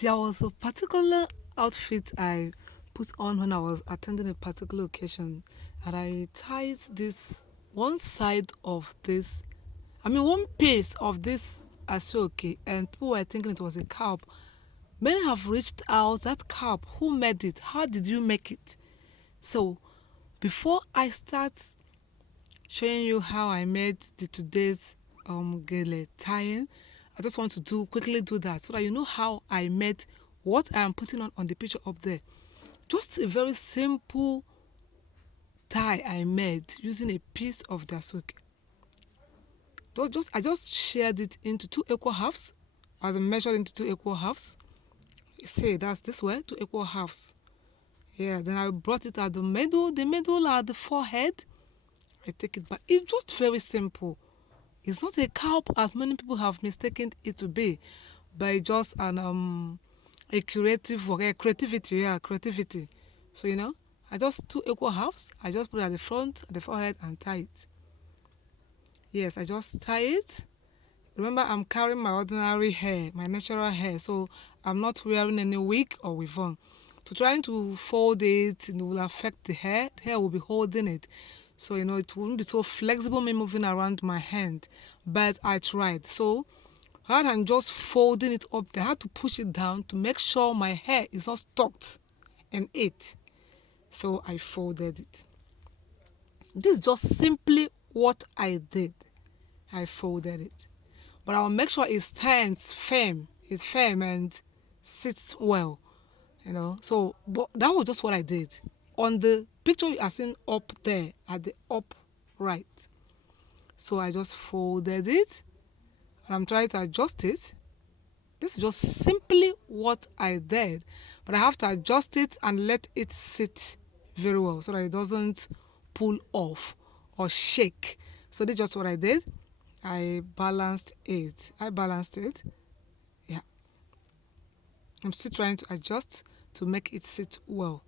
There was a particular outfit I put on when I was attending a particular occasion, and I tied this one side of this, one piece of this asoke, and people were thinking it was a cap. Many have reached out, that cap, who made it? How did you make it? So, before I start showing you how I made the today's gele tying, I just want to quickly do that so that you know how I made what I am putting on the picture up there. Just a very simple tie I made using a piece of the asoke. I just shared it into two equal halves, as I measured into two equal halves. See, that's this way, two equal halves. Yeah, then I brought it at the middle at the forehead. I take it back. It's just very simple. It's not a calp as many people have mistaken it to be, but it's just a creative work, a creativity, yeah, creativity. So I just two equal halves. I just put it at the front, at the forehead, and tie it. Yes, I just tie it. Remember, I'm carrying my ordinary hair, my natural hair, so I'm not wearing any wig or weave on. So trying to fold it, will affect the hair. The hair will be holding it. So, it wouldn't be so flexible me moving around my hand. But I tried. So, rather than just folding it up, I had to push it down to make sure my hair is not stuck in it. So, I folded it. This is just simply what I did. I folded it. But I'll make sure it stands firm. It's firm and sits well. So but that was just what I did. On the picture you are seeing up there at the up right. So I just folded it and I'm trying to adjust it. This is just simply what I did. But I have to adjust it and let it sit very well so that it doesn't pull off or shake. So this is just what I did. I balanced it. Yeah. I'm still trying to adjust to make it sit well.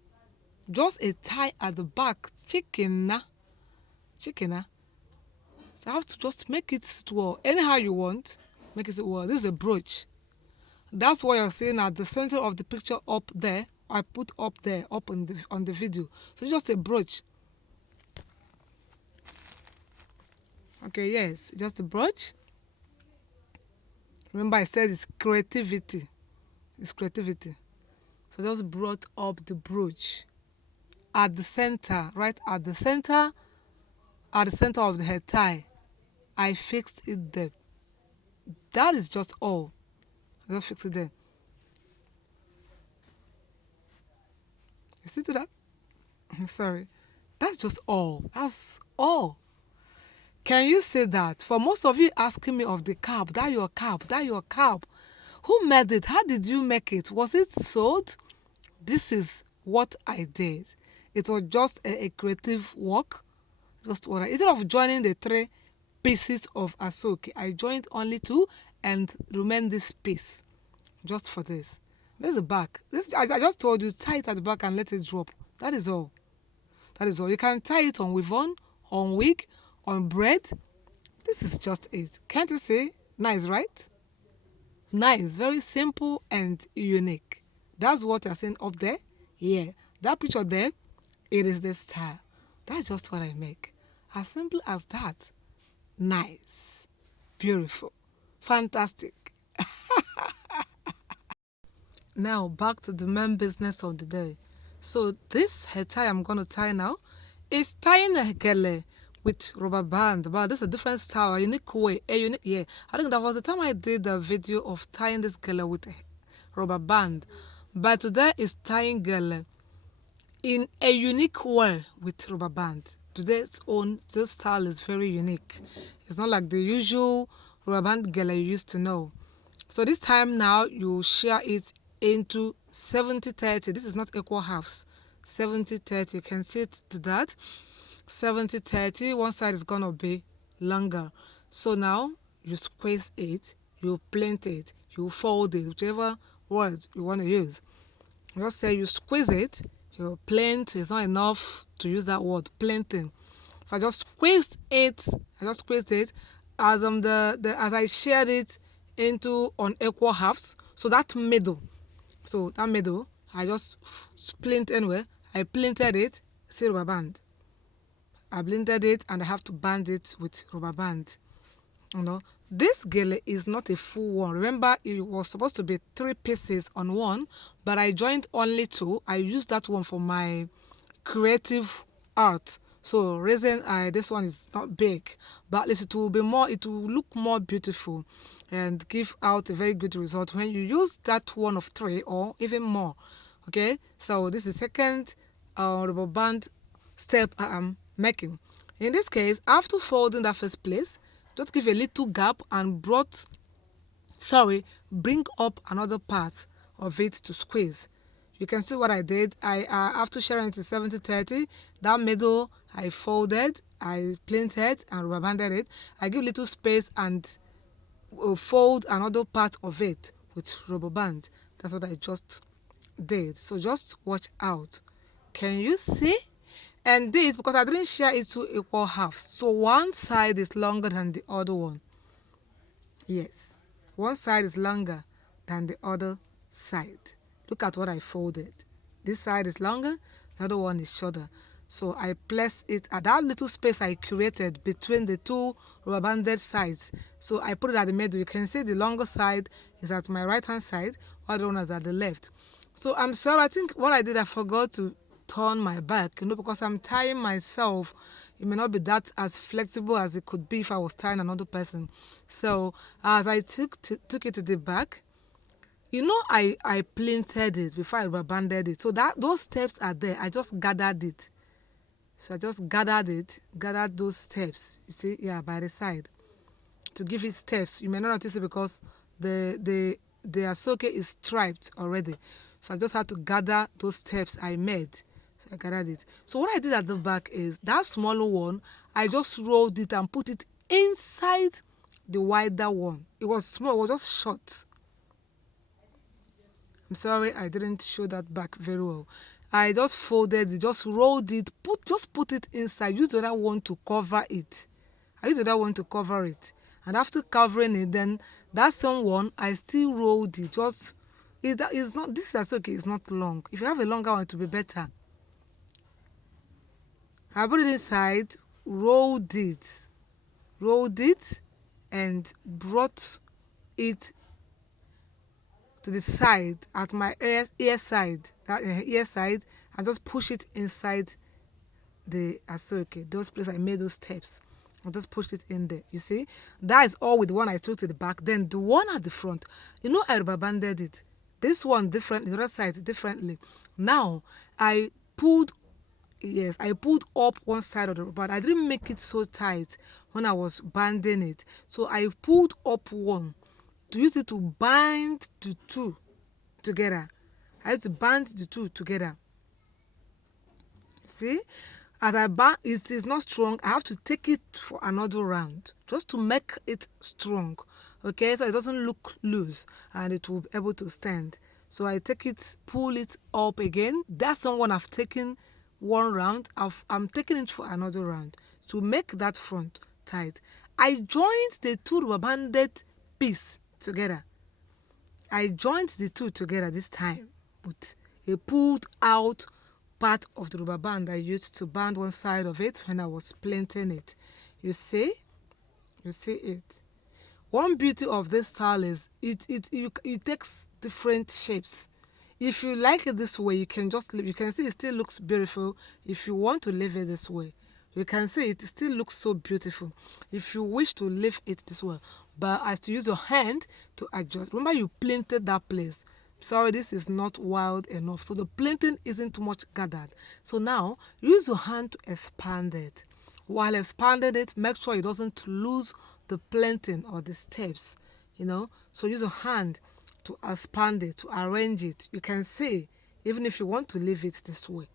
Just a tie at the back, chicken. So I have to just make it sit well. Anyhow you want, make it sit well. This is a brooch. That's what you're seeing at the center of the picture up there. I put up there, up on the video. So it's just a brooch. Okay, yes, just a brooch. Remember I said it's creativity. It's creativity. So I just brought up the brooch at the center, right at the center of the head tie. I fixed it there. That is just all. I just fixed it there. You see to that? Sorry. That's just all. That's all. Can you say that? For most of you asking me of the cap, that your cap, that your cap. Who made it? How did you make it? Was it sold? This is what I did. It was just a creative work. Just what instead of joining the three pieces of asoke, I joined only two and remain this piece just for this. This is the back. I just told you, tie it at the back and let it drop. That is all. That is all. You can tie it on weave on wig, on braid. This is just it. Can't you see? Nice, right? Nice. Very simple and unique. That's what you're seeing up there. Yeah. That picture there, it is the style. That's just what I make. As simple as that. Nice. Beautiful. Fantastic. Now back to the main business of the day. So this hair tie I'm going to tie now is tying a gele with rubber band. But this is a different style, a unique way, yeah. I think that was the time I did the video of tying this gele with a rubber band. But today is tying gele in a unique way with rubber band. Today's this style is very unique. It's not like the usual rubber band gele you used to know. So this time now you share it into 70-30. This is not equal halves. 70-30. You can see it to that. 70-30. One side is gonna be longer. So now you squeeze it, you plait it, you fold it, whichever word you want to use. Just say you squeeze it, you plait. It's not enough to use that word, plaiting. So I just squeezed it. As as I shared it into on equal halves. So that middle, So that middle, I just splint anyway. I plinted it, see rubber band. I blended it and I have to band it with rubber band. You know, this gele is not a full one. Remember, it was supposed to be 3 pieces on one, but I joined only two. I used that one for my creative art. So reason this one is not big, but at least it will be more, it will look more beautiful and give out a very good result when you use that one of three or even more. Okay, so this is the second rubber band step I am making. In this case, after folding that first place, just give a little gap and bring up another part of it to squeeze. You can see what I did. After sharing it to 70-30, that middle I folded, I plinted and rubber banded it. I give little space and fold another part of it with rubber band. That's what I just did. So just watch out. Can you see? And this, because I didn't share it to equal halves, so one side is longer than the other one. Yes, one side is longer than the other side. Look at what I folded. This side is longer, the other one is shorter. So I place it at that little space I created between the two rubber banded sides. So I put it at the middle. You can see the longer side is at my right hand side, while the one is at the left. So I'm sorry, I think what I did, I forgot to turn my back, because I'm tying myself. It may not be that as flexible as it could be if I was tying another person. So as I took it to the back, I plinted it before I rubber banded it. So that those steps are there. I just gathered it. So I just gathered those steps, you see, yeah, by the side, to give it steps. You may not notice it because the asoke is striped already. So I just had to gather those steps I made. So I gathered it. So what I did at the back is that smaller one, I just rolled it and put it inside the wider one. It was small, it was just short. I'm sorry, I didn't show that back very well. I just folded it, just rolled it, put it inside. Use the other one to cover it. I used the other one to cover it. And after covering it, then that same one, I still rolled it. This is okay, it's not long. If you have a longer one, it will be better. I put it inside, rolled it, and brought it to the side at my ear side, and just push it inside the asoke. Those places I made those steps, I just pushed it in there. You see, that is all with the one I took to the back. Then the one at the front, I rubber banded it. This one differently, the other side differently. Now I pulled up one side of the rubber. I didn't make it so tight when I was banding it, so I pulled up one to use it to bind the two together. I had to band the two together. See, as I band, it is not strong. I have to take it for another round just to make it strong. Okay, so it doesn't look loose and it will be able to stand. So I take it, pull it up again. That's someone I've taken one round. I'm taking it for another round to make that front tight. I joined the two rubber banded piece together. I joined the two together this time with a pulled out part of the rubber band I used to band one side of it when I was planting it. You see it. One beauty of this style is it takes different shapes. If you like it this way, you can just leave. You can see it still looks beautiful. If you want to leave it this way, you can see it still looks so beautiful. If you wish to leave it this way, but as to use your hand to adjust. Remember, you planted that place. Sorry, this is not wild enough. So the planting isn't too much gathered. So now use your hand to expand it. While expanding it, make sure it doesn't lose the planting or the steps. So use your hand to expand it, to arrange it. You can see, even if you want to leave it this way.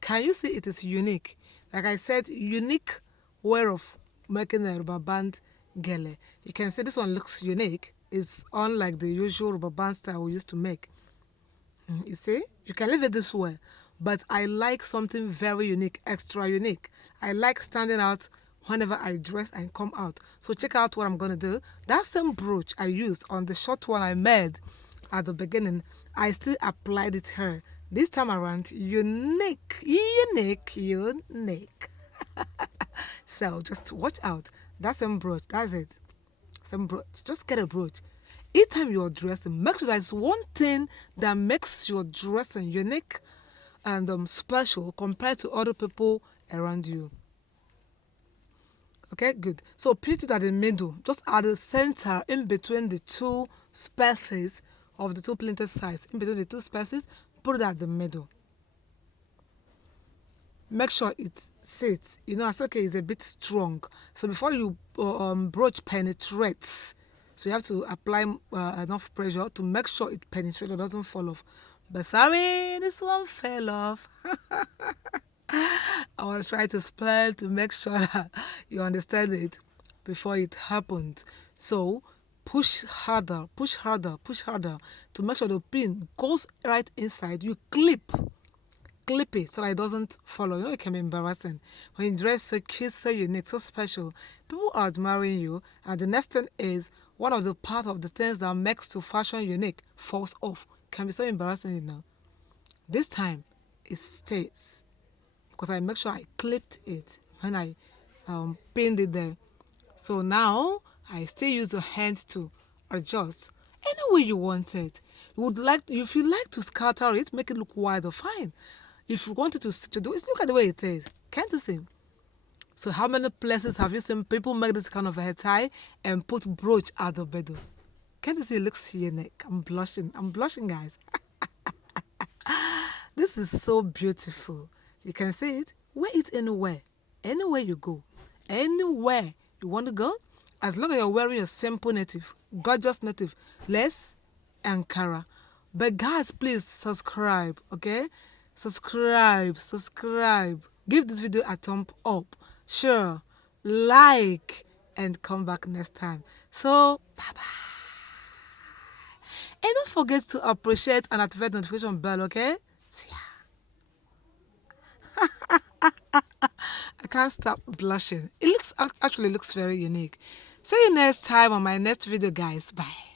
Can you see it is unique? Like I said, unique way of making a rubber band gele. You can see this one looks unique. It's unlike the usual rubber band style we used to make. You see, you can leave it this way, but I like something very unique, extra unique. I like standing out whenever I dress and come out. So check out what I'm going to do. That same brooch I used on the short one I made at the beginning, I still applied it here. This time around, unique, unique, unique. So just watch out. That's some brooch. That's it. Some brooch. Just get a brooch. Each time you're dressing, make sure there's one thing that makes your dressing unique and special compared to other people around you. Okay, good. So put it at the middle, just at the center, in between the two spaces of the two printed sides, in between the two spaces, put it at the middle. Make sure it sits. You know, as okay, it's a bit strong. So before you brooch penetrates, so you have to apply enough pressure to make sure it penetrates or doesn't fall off. But sorry, this one fell off. I was trying to spell to make sure that you understand it before it happened. So push harder, push harder, push harder to make sure the pin goes right inside. You clip it so that it doesn't follow. You know, it can be embarrassing when you dress so cute, so unique, so special. People are admiring you, and the next thing is one of the part of the things that makes to fashion unique falls off. Can be so embarrassing, you know. This time it stays because I make sure I clipped it when I pinned it there. So now I still use the hand to adjust any way you want it. You would like, if you like to scatter it, make it look wider, fine. If you wanted to do it, look at the way it is. Can't you see? So how many places have you seen people make this kind of a hair tie and put brooch at the middle? Can't you see it looks unique? I'm blushing. I'm blushing, guys. This is so beautiful. You can see it. Wear it anywhere. Anywhere you go. Anywhere you want to go. As long as you're wearing a simple native, gorgeous native, less Ankara. But guys, please subscribe, okay? Subscribe. Give this video a thumb up. Share, like, and come back next time. So, bye-bye. And don't forget to appreciate and activate the notification bell, okay? See ya. I can't stop blushing. It looks actually looks very unique. See you next time on my next video, guys. Bye.